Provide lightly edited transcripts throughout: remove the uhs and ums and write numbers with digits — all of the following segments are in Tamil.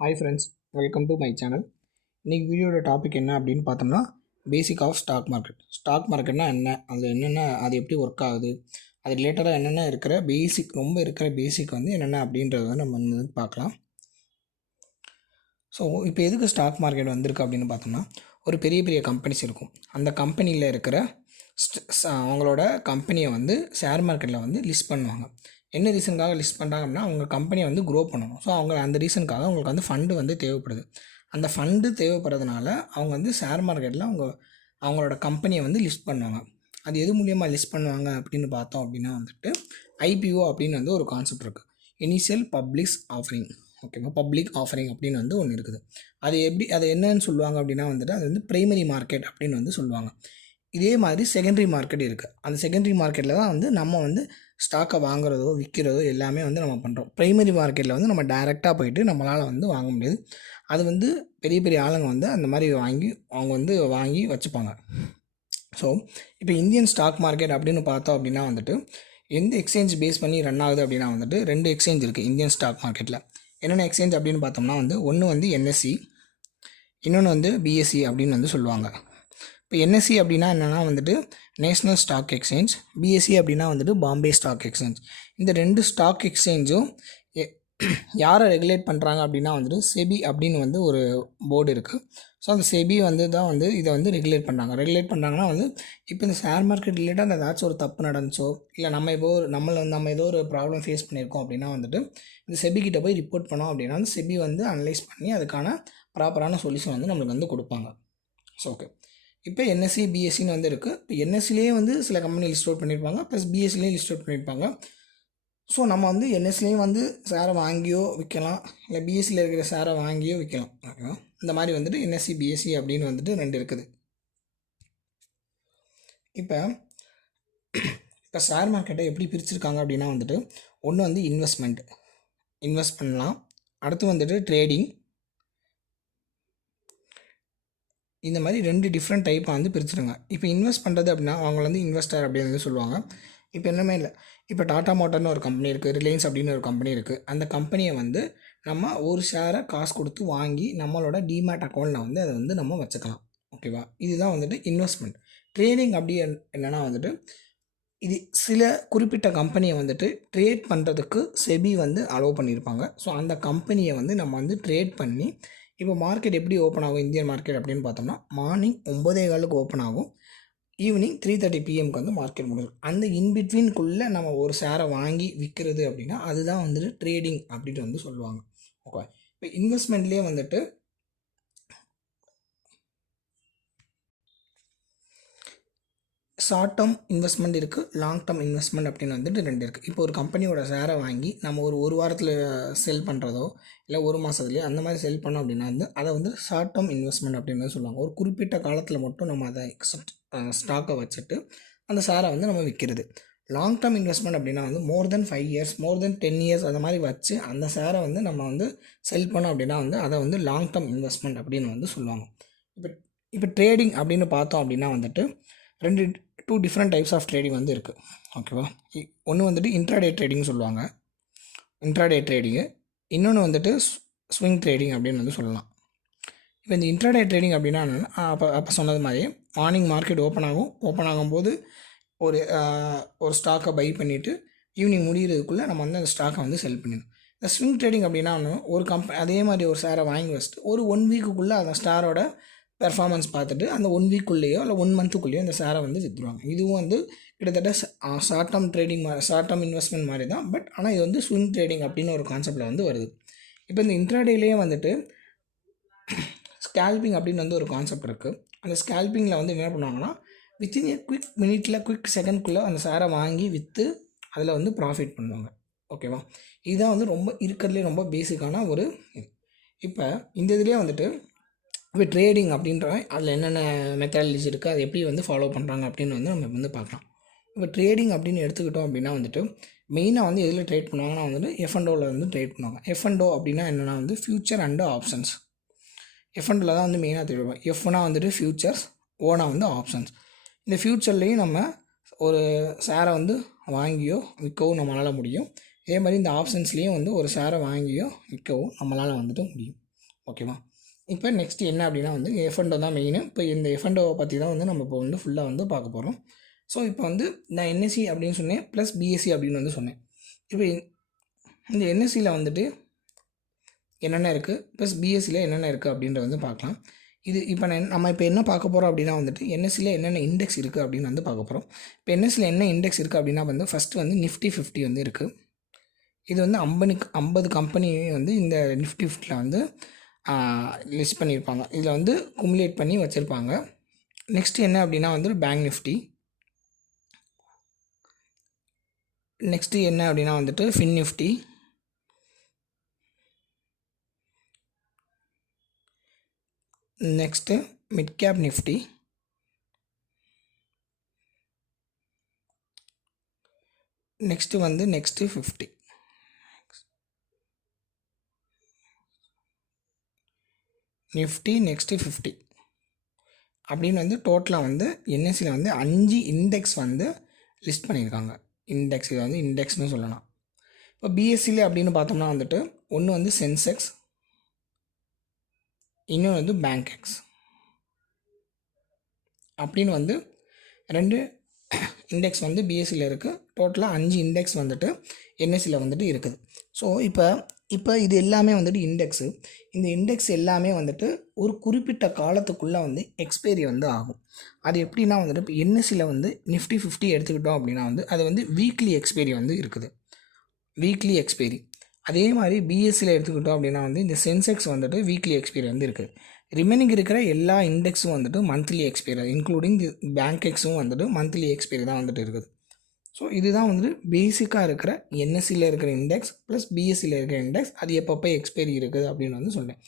Hi friends, welcome to my channel. இன்றைக்கி வீடியோட டாபிக் என்ன அப்படின்னு பார்த்தோம்னா, basic of stock market. Stock மார்க்கெட்னா என்ன, அதில் என்னென்ன, அது எப்படி ஒர்க் ஆகுது, அது ரிலேட்டடாக என்னென்ன இருக்கிற பேசிக் வந்து என்னென்ன அப்படின்றத நம்ம வந்து பார்க்கலாம். ஸோ இப்போ எதுக்கு ஸ்டாக் மார்க்கெட் வந்திருக்கு அப்படின்னு பார்த்தோம்னா, ஒரு பெரிய பெரிய கம்பெனிஸ் இருக்கும். அந்த கம்பெனியில் இருக்கிற அவங்களோட கம்பெனியை வந்து ஷேர் மார்க்கெட்டில் வந்து லிஸ்ட் பண்ணுவாங்க. என்ன ரீசனுக்காக லிஸ்ட் பண்ணுறாங்க அப்படின்னா, அவங்க கம்பெனியை வந்து க்ரோ பண்ணணும். ஸோ அவங்க அந்த ரீசனுக்காக அவங்களுக்கு வந்து ஃபண்டு வந்து தேவைப்படுது. அந்த ஃபண்டு தேவைப்படுறதுனால அவங்க வந்து ஷேர் மார்க்கெட்டில் அவங்களோட கம்பெனியை வந்து லிஸ்ட் பண்ணுவாங்க. அது எது மூலியமாக லிஸ்ட் பண்ணுவாங்க அப்படின்னு பார்த்தோம் அப்படின்னா வந்துட்டு, ஐபிஓ அப்படின்னு வந்து ஒரு கான்செப்ட் இருக்குது. Initial public offering. ஓகேவா, பப்ளிக் ஆஃபரிங் அப்படின்னு வந்து ஒன்று இருக்குது. அது என்னன்னு சொல்லுவாங்க அப்படின்னா வந்துட்டு, அது வந்து ப்ரைமரி மார்க்கெட் அப்படின்னு வந்து சொல்லுவாங்க. இதே மாதிரி செகண்டரி மார்க்கெட் இருக்குது. அந்த செகண்டரி மார்க்கெட்டில் தான் வந்து நம்ம வந்து ஸ்டாக்கை வாங்குறதோ விற்கிறதோ எல்லாமே வந்து நம்ம பண்ணுறோம். ப்ரைமரி மார்க்கெட்டில் வந்து நம்ம டைரெக்டாக போயிட்டு நம்மளால் வந்து வாங்க முடியாது. அது வந்து பெரிய பெரிய ஆளுங்க வந்து அந்த மாதிரி வாங்கி வச்சுப்பாங்க. ஸோ இப்போ இந்தியன் ஸ்டாக் மார்க்கெட் அப்படின்னு பார்த்தோம் அப்படின்னா வந்துட்டு, எந்த எக்ஸ்சேஞ்ச் பேஸ் பண்ணி ரன் ஆகுது அப்படின்னா வந்துட்டு 2 எக்ஸ்சேஞ்ச் இருக்குது இந்தியன் ஸ்டாக் மார்க்கெட்டில். என்னென்ன எக்ஸ்சேஞ்ச் அப்படின்னு பார்த்தோம்னா வந்து, ஒன்று வந்து என்எஸ்சி, இன்னொன்று வந்து பிஎஸ்சி அப்படின்னு வந்து சொல்லுவாங்க. இப்போ என்எஸ்சி அப்படின்னா என்னென்னா வந்துட்டு நேஷ்னல் ஸ்டாக் எக்ஸ்சேஞ்ச், பிஎஸ்சி அப்படின்னா வந்துட்டு பாம்பே ஸ்டாக் எக்ஸ்சேஞ்ச். இந்த 2 ஸ்டாக் எக்ஸ்சேஞ்சும் யாரை ரெகுலேட் பண்ணுறாங்க அப்படின்னா வந்துட்டு செபி அப்படின்னு வந்து ஒரு போர்டு இருக்குது. ஸோ அந்த செபி வந்து தான் வந்து இதை வந்து ரெகுலேட் பண்ணுறாங்கன்னா வந்து, இப்போ இந்த ஷேர் மார்க்கெட் ரிலேட்டாக ஏதாச்சும் ஒரு தப்பு நடந்துச்சோ, இல்லை நம்ம ஏதோ ஒரு ப்ராப்ளம் ஃபேஸ் பண்ணியிருக்கோம் அப்படின்னா வந்துட்டு, இந்த செபி கிட்ட போய் ரிப்போர்ட் பண்ணோம் அப்படின்னா அந்த செபி வந்து அனலைஸ் பண்ணி அதுக்கான ப்ராப்பரான சொல்யூஷன் வந்து நம்மளுக்கு வந்து கொடுப்பாங்க. ஸோ ஓகே, இப்போ என்எஸ்சி பிஎஸ்சின்னு வந்து இருக்குது. இப்போ என்எஸ்சிலேயே வந்து சில கம்பெனி லிஸ்ட் அவுட் பண்ணியிருப்பாங்க, ப்ளஸ் பிஎஸ்சிலேயும் லிஸ்ட் அவுட் பண்ணியிருப்பாங்க. ஸோ நம்ம வந்து என்எஸ்சிலேயும் வந்து ஷேரை வாங்கியோ விற்கலாம், இல்லை பிஎஸ்சியில் இருக்கிற ஷேரை வாங்கியோ விற்கலாம். ஓகேவா, இந்த மாதிரி வந்துட்டு என்எஸ்சி பிஎஸ்சி அப்படின்னு வந்துட்டு 2 இருக்குது. இப்போ ஷேர் மார்க்கெட்டை எப்படி பிரிச்சுருக்காங்க அப்படின்னா வந்துட்டு, ஒன்று வந்து இன்வெஸ்ட் பண்ணலாம், அடுத்து வந்துட்டு ட்ரேடிங். இந்த மாதிரி 2 டிஃப்ரெண்ட் டைப்பாக வந்து பிரிச்சுருங்க. இப்போ இன்வெஸ்ட் பண்ணுறது அப்படின்னா அவங்க வந்து இன்வெஸ்டர் அப்படின்னு வந்து சொல்லுவாங்க. இப்போ என்னமே இல்லை, இப்போ டாடா மோட்டார்னு ஒரு கம்பெனி இருக்குது, ரிலையன்ஸ் அப்படின்னு ஒரு கம்பெனி இருக்குது. அந்த கம்பெனியை வந்து நம்ம ஒரு ஷேரை காசு கொடுத்து வாங்கி நம்மளோட டிமேட் அக்கௌண்ட்டில் வந்து அதை வந்து நம்ம வச்சுக்கலாம். ஓகேவா, இதுதான் வந்துட்டு இன்வெஸ்ட்மெண்ட். ட்ரேடிங் அப்படி என்னென்னா வந்துட்டு, இது சில குறிப்பிட்ட கம்பெனியை வந்துட்டு ட்ரேட் பண்ணுறதுக்கு செபி வந்து அலோவ் பண்ணியிருப்பாங்க. ஸோ அந்த கம்பெனியை வந்து நம்ம வந்து ட்ரேட் பண்ணி, இப்போ மார்க்கெட் எப்படி ஓப்பன் ஆகும் இந்தியன் மார்க்கெட் அப்படின்னு பார்த்தோம்னா, மார்னிங் 9:15 ஓப்பன் ஆகும், ஈவினிங் 3:30 பிஎம்க்கு வந்து மார்க்கெட் முடியும். அந்த இன்பிட்வீனுக்குள்ளே நம்ம ஒரு ஷேரை வாங்கி விற்கிறது அப்படின்னா அதுதான் வந்துட்டு ட்ரேடிங் அப்படின்னு வந்து சொல்லுவாங்க. ஓகே, இப்போ இன்வெஸ்ட்மெண்ட்லேயே வந்துட்டு ஷார்ட் டேர்ம் இன்வெஸ்ட்மெண்ட் இருக்குது, லாங் டேர்ம் இன்வெஸ்ட்மெண்ட் அப்படின்னு வந்துட்டு 2 இருக்குது. இப்போ ஒரு கம்பெனியோட ஷேரை வாங்கி நம்ம ஒரு வாரத்தில் செல் பண்ணுறதோ, இல்லை ஒரு மாதத்துலேயோ அந்த மாதிரி செல் பண்ணோம் அப்படின்னா வந்து அதை வந்து ஷார்ட் டேர்ம் இன்வெஸ்ட்மெண்ட் அப்படின்னு சொல்லுவாங்க. ஒரு குறிப்பிட்ட காலத்தில் மட்டும் நம்ம அதை ஸ்டாக்கை வச்சுட்டு அந்த ஷேரை வந்து நம்ம விற்கிறது. லாங் டேர்ம் இன்வெஸ்ட்மெண்ட் அப்படின்னா வந்து மோர் தென் 5 இயர்ஸ், மோர் தென் 10 இயர்ஸ் அந்த மாதிரி வச்சு அந்த ஷேரை வந்து நம்ம வந்து செல் பண்ணோம் அப்படின்னா வந்து அதை வந்து லாங் டேர்ம் இன்வெஸ்ட்மெண்ட் அப்படின்னு வந்து சொல்லுவாங்க. இப்போ ட்ரேடிங் அப்படின்னு பார்த்தோம் அப்படின்னா வந்துட்டு 2 டிஃப்ரெண்ட் டைப்ஸ் ஆஃப் ட்ரேடிங் வந்து இருக்குது. ஓகேவா, ஒன்று வந்துட்டு இன்ட்ராடே ட்ரேடிங் சொல்லுவாங்க, இன்ட்ராடே ட்ரேடிங்கு. இன்னொன்று வந்துட்டு ஸ்விங் ட்ரேடிங் அப்படின்னு வந்து சொல்லலாம். இப்போ இந்த இன்ட்ராடே ட்ரேடிங் அப்படின்னா என்னென்னா, அப்போ சொன்னது மாதிரி மார்னிங் மார்க்கெட் ஓப்பன் ஆகும்போது ஒரு ஸ்டாக்கை பை பண்ணிவிட்டு ஈவினிங் முடிகிறதுக்குள்ளே நம்ம வந்து அந்த ஸ்டாக்கை வந்து செல் பண்ணிடணும். இந்த ஸ்விங் ட்ரேடிங் அப்படின்னா ஒரு அதே மாதிரி ஒரு ஷேரை வாங்கி வச்சுட்டு ஒரு 1 வீக்குக்குள்ளே அந்த ஸ்டாரோட பெர்ஃபார்மன்ஸ் பார்த்துட்டு அந்த 1 வீக்குள்ளேயோ இல்லை 1 மந்த்துக்குள்ளேயோ அந்த ஷேரை வந்து விற்றுருவாங்க. இதுவும் வந்து கிட்டத்தட்ட short term trading short term investment மாதிரி தான். பட் ஆனால் இது வந்து ஸ்விங் ட்ரேடிங் அப்படின்னு ஒரு கான்செப்டில் வந்து வருது. இப்போ இந்த இன்ட்ராடேலேயே வந்துட்டு ஸ்கேல்பிங் அப்படின்னு வந்து ஒரு கான்செப்ட் இருக்குது. அந்த ஸ்கேல்பிங்கில் வந்து என்ன பண்ணுவாங்கன்னா, வித்தின் குவிக் செகண்ட்குள்ளே அந்த ஷேரை வாங்கி விற்று அதில் வந்து ப்ராஃபிட் பண்ணுவாங்க. ஓகேவா, இதுதான் வந்து இருக்கிறதுலே ரொம்ப பேசிக்கான ஒரு இது. இப்போ இந்த இதுலேயே வந்துட்டு இப்போ ட்ரேடிங் அப்படின்ற அதில் என்னென்ன மெத்தடாலஜி இருக்குது, அதை எப்படி வந்து ஃபாலோ பண்ணுறாங்க அப்படின்னு வந்து நம்ம வந்து பார்க்கலாம். இப்போ ட்ரேடிங் அப்படின்னு எடுத்துக்கிட்டோம் அப்படின்னா வந்துட்டு மெயினாக வந்து எதில் ட்ரேட் பண்ணுவாங்கன்னா வந்துட்டு எஃப்என்டோவில் வந்து ட்ரேட் பண்ணுவாங்க. எஃப்என்டோ அப்படின்னா என்னென்னா வந்து ஃபியூச்சர் அண்டு ஆப்ஷன்ஸ். எஃப்என்டோவில் தான் வந்து மெயினாக தேடுவோம். எஃப்னா வந்துட்டு ஃபியூச்சர்ஸ், ஓனா வந்து ஆப்ஷன்ஸ். இந்த ஃபியூச்சர்லேயும் நம்ம ஒரு ஷேரை வந்து வாங்கியோ விற்கவும் நம்மளால் முடியும். இதே மாதிரி இந்த ஆப்ஷன்ஸ்லேயும் வந்து ஒரு ஷேரை வாங்கியோ விற்கவும் நம்மளால் வந்துட்டு முடியும். ஓகேவா. இப்போ நெக்ஸ்ட் என்ன அப்படின்னா வந்து எஃப்என்டோ தான் மெயின். இப்போ இந்த எஃப்என்டோவை பற்றி தான் வந்து நம்ம இப்போ வந்து ஃபுல்லாக வந்து பார்க்க போகிறோம். ஸோ இப்போ வந்து நான் என்எஸ்சி அப்படின்னு சொன்னேன், ப்ளஸ் பிஎஸ்சி அப்படின்னு வந்து சொன்னேன். இப்போ இந்த என்எஸ்சியில் வந்துட்டு என்னென்ன இருக்குது, ப்ளஸ் பிஎஸ்சியில் என்னென்ன இருக்குது அப்படின்றத வந்து பார்க்கலாம். இது இப்போ நம்ம இப்போ என்ன பார்க்க போகிறோம் அப்படின்னா வந்துட்டு என்எஸ்சியில் என்னென்ன இண்டெக்ஸ் இருக்குது அப்படின்னு வந்து பார்க்க போகிறோம். இப்போ என்எஸ்சியில் என்ன இண்டெக்ஸ் இருக்குது அப்படின்னா வந்து ஃபஸ்ட்டு வந்து நிஃப்டி 50 வந்து இருக்குது. இது வந்து 50 கம்பெனி வந்து இந்த நிஃப்டி 50ல் வந்து லிஸ்ட் பண்ணியிருப்பாங்க. இதில் வந்து குமுலேட் பண்ணி வச்சுருப்பாங்க. நெக்ஸ்ட்டு என்ன அப்படின்னா வந்து பேங்க் நிஃப்டி. நெக்ஸ்ட்டு என்ன அப்படின்னா வந்துட்டு fin Nifty. Next mid cap Nifty. Next வந்து நெக்ஸ்ட்டு 50. நிஃப்டி நெக்ஸ்ட்டு 50 அப்படின்னு வந்து டோட்டலாக வந்து என்எஸ்சியில் வந்து 5 இண்டெக்ஸ் வந்து லிஸ்ட் பண்ணியிருக்காங்க. இண்டெக்ஸ் இதை வந்து இண்டெக்ஸ்னு சொல்லலாம். இப்போ பிஎஸ்சியில் அப்படின்னு பார்த்தோம்னா வந்துட்டு ஒன்று வந்து சென்செக்ஸ், இன்னொன்று வந்து பேங்க் எக்ஸ் அப்படின்னு வந்து 2 இண்டெக்ஸ் வந்து பிஎஸ்சியில் இருக்குது. டோட்டலாக 5 இண்டெக்ஸ் வந்துட்டு என்எஸ்சியில் வந்துட்டு இருக்குது. ஸோ இப்போ இது எல்லாமே வந்துட்டு இண்டெக்ஸு. இந்த இண்டெக்ஸ் எல்லாமே வந்துட்டு ஒரு குறிப்பிட்ட காலத்துக்குள்ளே வந்து எக்ஸ்பைரி வந்து ஆகும். அது எப்படின்னா வந்துட்டு இப்போ என்எஸ்சியில் வந்து நிஃப்டி 50 எடுத்துக்கிட்டோம் அப்படின்னா வந்து அது வந்து வீக்லி எக்ஸ்பைரி வந்து இருக்குது, வீக்லி எக்ஸ்பைரி. அதே மாதிரி பிஎஸ்சியில் எடுத்துக்கிட்டோம் அப்படின்னா வந்து இந்த சென்செக்ஸ் வந்துட்டு வீக்லி எக்ஸ்பைரி வந்து இருக்குது. ரிமைனிங் இருக்கிற எல்லா இண்டெக்ஸும் வந்துட்டு மந்த்லி எக்ஸ்பைரி, இன்க்ளூடிங் பேங்க் எக்ஸும் வந்துட்டு மந்த்லி எக்ஸ்பைரி தான் வந்துட்டு இருக்குது. ஸோ இதுதான் வந்துட்டு பேசிக்காக இருக்கிற என்எஸ்சியில் இருக்கிற இண்டெக்ஸ் ப்ளஸ் பிஎஸ்சியில் இருக்கிற இண்டெக்ஸ். அது எப்பப்போ எக்ஸ்பைரி இருக்குது அப்படின்னு வந்து சொன்னேன்.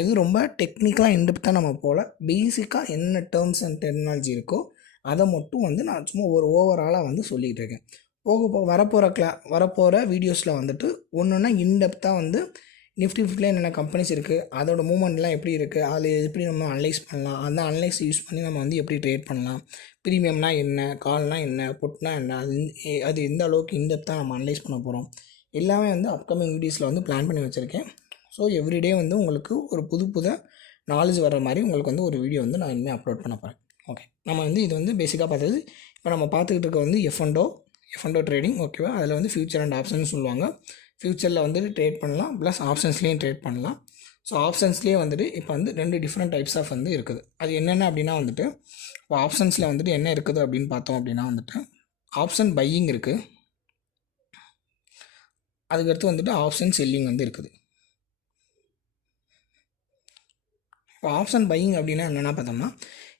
எது ரொம்ப டெக்னிக்கலாக இன்டெப்த்தாக நம்ம போல் பேசிக்காக என்ன டேர்ம்ஸ் அண்ட் டெக்னாலஜி இருக்கோ அதை மட்டும் வந்து நான் சும்மா ஒரு ஓவராலாக வந்து சொல்லிகிட்டு இருக்கேன். வரப்போகிற வீடியோஸில் வந்துட்டு ஒன்றுன்னா இன்டெப்த்தாக வந்து நிஃப்டி 50ல என்னென்ன கம்பெனிஸ் இருக்குது, அதோட மூவ்மெண்ட்லாம் எப்படி இருக்குது, அதில் எப்படி நம்ம அனலைஸ் பண்ணலாம், அந்த அனலைஸ் யூஸ் பண்ணி நம்ம வந்து எப்படி ட்ரேட் பண்ணலாம், ப்ரீமியம்னா என்ன, கால்னால் என்ன, புட்னா என்ன, அது எந்த அளவுக்கு இன்டெப்த்தாக நம்ம அனலைஸ் பண்ண போகிறோம் எல்லாமே வந்து அப்கமிங் வீடியோஸில் வந்து பிளான் பண்ணி வச்சுருக்கேன். ஸோ எவ்ரிடே வந்து உங்களுக்கு ஒரு புது நாலேஜ் வர மாதிரி உங்களுக்கு வந்து ஒரு வீடியோ வந்து நான் இனிமேல் அப்லோட் பண்ண போகிறேன். ஓகே, நம்ம வந்து இது வந்து பேசிக்காக பார்த்தது. இப்போ நம்ம பார்த்துக்கிட்டு இருக்க வந்து எஃப்என்டோ ட்ரேடிங். ஓகேவா, அதில் வந்து ஃபியூச்சர் அண்ட் ஆப்ஷன் சொல்லுவாங்க. ஃப்யூச்சரில் வந்துட்டு ட்ரேட் பண்ணலாம், ப்ளஸ் ஆப்ஷன்ஸ்லேயும் ட்ரேட் பண்ணலாம். ஸோ ஆப்ஷன்ஸ்லேயே வந்துட்டு இப்போ வந்து 2 டிஃப்ரெண்ட் டைப்ஸ் ஆஃப் வந்து இருக்குது. அது என்னென்ன அப்படின்னா வந்துட்டு இப்போ ஆப்ஷன்ஸில் வந்துட்டு என்ன இருக்குது அப்படின்னு பார்த்தோம் அப்படின்னா வந்துட்டு ஆப்ஷன் பையிங் இருக்குது, அதுக்கடுத்து வந்துட்டு ஆப்ஷன் செல்லிங் வந்து இருக்குது. இப்போ ஆப்ஷன் பையிங் அப்படின்னா என்னென்னா பார்த்தோம்னா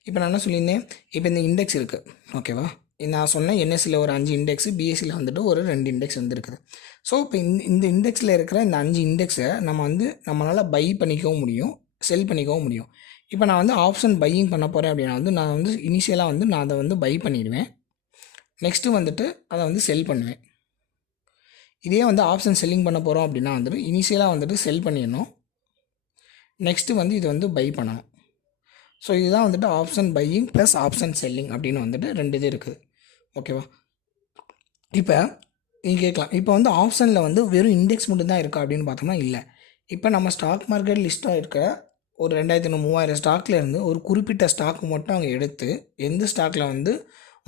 இப்போ நான் என்ன சொல்லியிருந்தேன், இப்போ இந்த இண்டெக்ஸ் இருக்குது. ஓகேவா, நான் சொன்னேன் என்எஸ்சியில் ஒரு 5 இண்டெக்ஸு, பிஎஸ்சியில் வந்துட்டு ஒரு 2 இண்டெக்ஸ் வந்து இருக்குது. ஸோ இப்போ இந்த இண்டெக்ஸில் இருக்கிற இந்த 5 இண்டெக்ஸை நம்மளால் பை பண்ணிக்கவும் முடியும், செல் பண்ணிக்கவும் முடியும். இப்போ நான் வந்து ஆப்ஷன் பையிங் பண்ண போகிறேன் அப்படின்னா வந்து நான் வந்து இனிஷியலாக வந்து நான் அதை வந்து பை பண்ணிடுவேன். நெக்ஸ்ட்டு வந்துட்டு அதை வந்து செல் பண்ணுவேன். இதே வந்து ஆப்ஷன் செல்லிங் பண்ண போகிறோம் அப்படின்னா வந்துட்டு இனிஷியலாக வந்துட்டு செல் பண்ணிடணும், நெக்ஸ்ட்டு வந்து இது வந்து பை பண்ணணும். ஸோ இதுதான் வந்துட்டு option buying plus option selling அப்படின்னு வந்துட்டு 2 இது இருக்குது. ஓகேவா, இப்போ நீங்கள் கேட்கலாம், இப்போ வந்து ஆப்ஷனில் வந்து வெறும் இண்டெக்ஸ் மட்டும் தான் இருக்கா அப்படின்னு பார்த்தோம்னா இல்லை. இப்போ நம்ம ஸ்டாக் மார்க்கெட் லிஸ்ட்டாக இருக்க ஒரு 2500-3000 ஸ்டாக்கில் இருந்து ஒரு குறிப்பிட்ட ஸ்டாக் மட்டும் அவங்க எடுத்து எந்த ஸ்டாக்கில் வந்து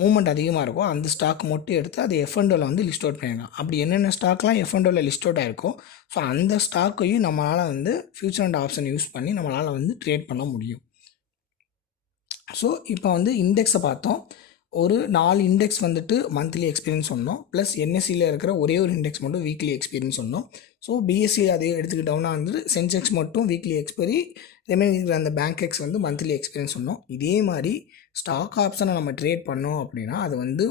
மூவ்மெண்ட் அதிகமாக இருக்கோ அந்த ஸ்டாக் மட்டும் எடுத்து அது எஃப்என்டோவில் வந்து லிஸ்ட் அவுட் பண்ணிடலாம். அப்படி என்னென்ன ஸ்டாக்லாம் எஃப்என்டோவில் லிஸ்ட் அவுட் ஆகிருக்கோ ஸோ அந்த ஸ்டாக்கையும் நம்மளால் வந்து ஃபியூச்சர் அண்ட் ஆப்ஷன் யூஸ் பண்ணி நம்மளால் வந்து ட்ரேட் பண்ண முடியும். ஸோ இப்போ வந்து இண்டெக்ஸை பார்த்தோம். ஒரு 4 இண்டெக்ஸ் வந்துட்டு மந்த்லி எக்ஸ்பீரியன்ஸ் சொன்னோம், ப்ளஸ் என்எஸ்சியில் இருக்கிற ஒரே ஒரு இண்டெக்ஸ் மட்டும் வீக்லி எக்ஸ்பீரியன்ஸ் சொன்னோம். ஸோ பிஎஸ்சி அதே எடுத்துக்கிட்டோம்னா வந்து சென்செக்ஸ் மட்டும் வீக்லி எக்ஸ்பைரி, ரிமைனிங் அந்த பேங்க் எக்ஸ் வந்து மந்த்லி எக்ஸ்பீரியன்ஸ் சொன்னோம். இதே மாதிரி ஸ்டாக் ஆப்ஷனை நம்ம ட்ரேட் பண்ணோம் அப்படின்னா அது வந்து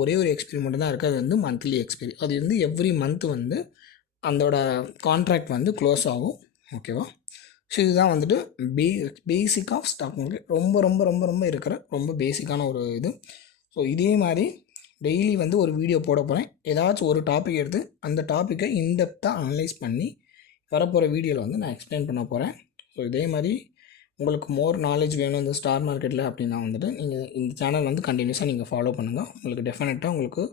ஒரே ஒரு எக்ஸ்பீரி மட்டும் தான் இருக்குது, அது வந்து மந்த்லி எக்ஸ்பைரி. அது வந்து எவ்ரி மந்த் வந்து அதோட கான்ட்ராக்ட் வந்து க்ளோஸ் ஆகும். ஓகேவா, ஸோ இதுதான் வந்துட்டு பேசிக் ஆஃப் ஸ்டாக் மார்க்கெட். ரொம்ப ரொம்ப ரொம்ப ரொம்ப இருக்கிற ரொம்ப பேசிக்கான ஒரு இது. ஸோ இதே மாதிரி டெய்லி வந்து ஒரு வீடியோ போட போகிறேன். ஏதாச்சும் ஒரு டாபிக் எடுத்து அந்த டாப்பிக்கை இன்டெப்த்தாக அனலைஸ் பண்ணி வரப்போகிற வீடியோவில் வந்து நான் எக்ஸ்பிளைன் பண்ண போகிறேன். ஸோ இதே மாதிரி உங்களுக்கு மோர் நாலேஜ் வேணும் இந்த ஸ்டார் மார்க்கெட்டில் அப்படின்னா வந்துட்டு நீங்கள் இந்த சேனல் வந்து கண்டினியூஸாக நீங்கள் ஃபாலோ பண்ணுங்கள். உங்களுக்கு டெஃபினட்டாக உங்களுக்கு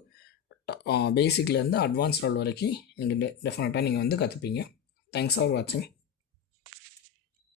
பேசிக்லேருந்து அட்வான்ஸ் லெவல் வரைக்கும் நீங்கள் டெஃபினட்டாக நீங்கள் வந்து கற்றுப்பீங்க. தேங்க்ஸ் ஃபார் வாட்சிங்.